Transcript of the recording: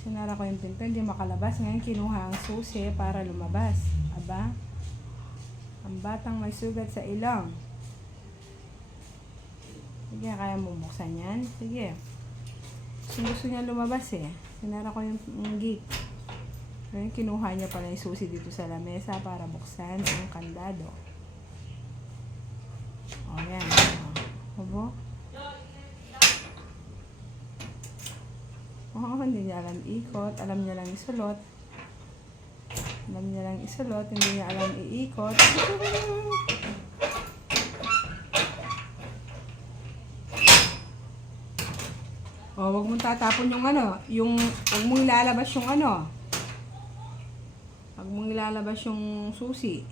Sinara ko yung pinto, hindi makalabas. Ngayon kinuha ang susi para lumabas. Aba, ang batang may sugat sa ilong. Sige, kaya mo buksan yan? Sige. Gusto niya lumabas eh. Sinara ko yung gate. Ngayon kinuha niya pala yung susi dito sa lamesa para buksan ang kandado. O yan. Obo. Oo, hindi niya alam ikot. Alam niya lang isulot. Alam niya lang isulot. Hindi niya alam iikot. O, wag mong tatapon yung ano. Wag mong ilalabas yung ano. Wag mong ilalabas yung susi.